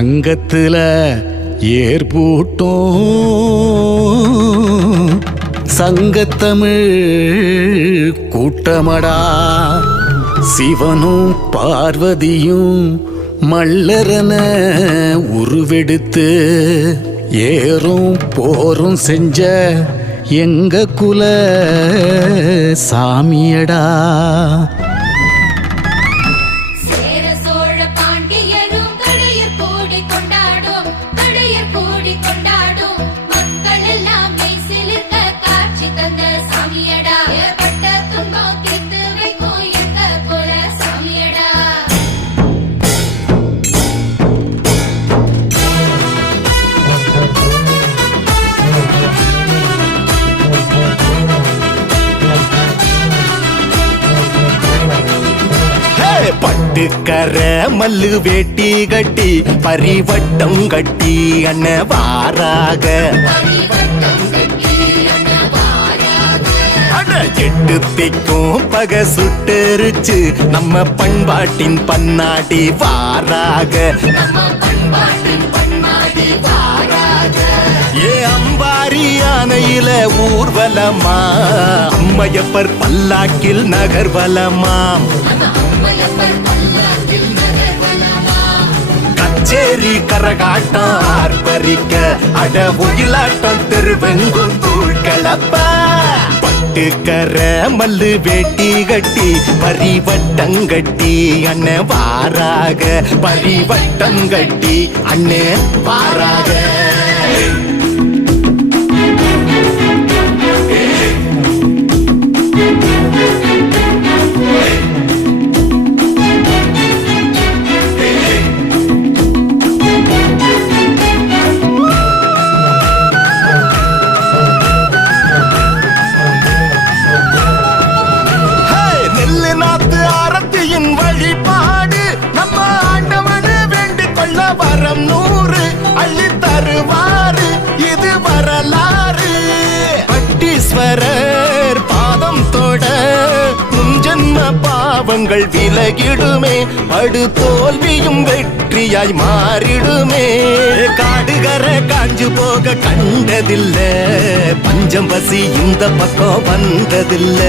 சங்கத்துல ஏற்பூட்டும் சங்கத்தமிழ் கூட்டமடா. சிவனும் பார்வதியும் மல்லரன உருவெடுத்து ஏறும் போரும் செஞ்ச எங்க குல சாமியடா. பட்டுக்கர மல்லு வேட்டி கட்டி பரிவட்டம் கட்டி அண்ண வாராக. எட்டு திக்கும் பக சுட்டெரிச்சு நம்ம பண்பாட்டின் பன்னாடி வாராக. ஏ அம்பாரி யானையில ஊர்வலமா, அம்மையப்பர் பல்லாக்கில் நகர்வலமாம். கச்சேரி கரகாட்டம் ஆர்ப்பரிக்க அட ஒயிலாட்டம் தெருவெங்கும் தூள் கிளப்ப. பட்டுக்கர மல்லு வேட்டி கட்டி பரிவட்டங்கட்டி அண்ண வாராக. பரிவட்டங்கட்டி அண்ண வாராக. வழிபாடு நம்ம ஆண்டவனு வேண்டிக் கொள்ள வரம் 100 அள்ளி தருவாரு. இது வரலாறு. பட்டீஸ்வரர் பாதம் தொட முன்ஜன்ம பாவங்கள் விலகிடுமே. படு தோல்வியும் வெற்றியாய் மாறிடுமே. காடுகர காஞ்சு போக கண்டதில்ல, பஞ்சம் பசி இந்த பக்கம் வந்ததில்ல.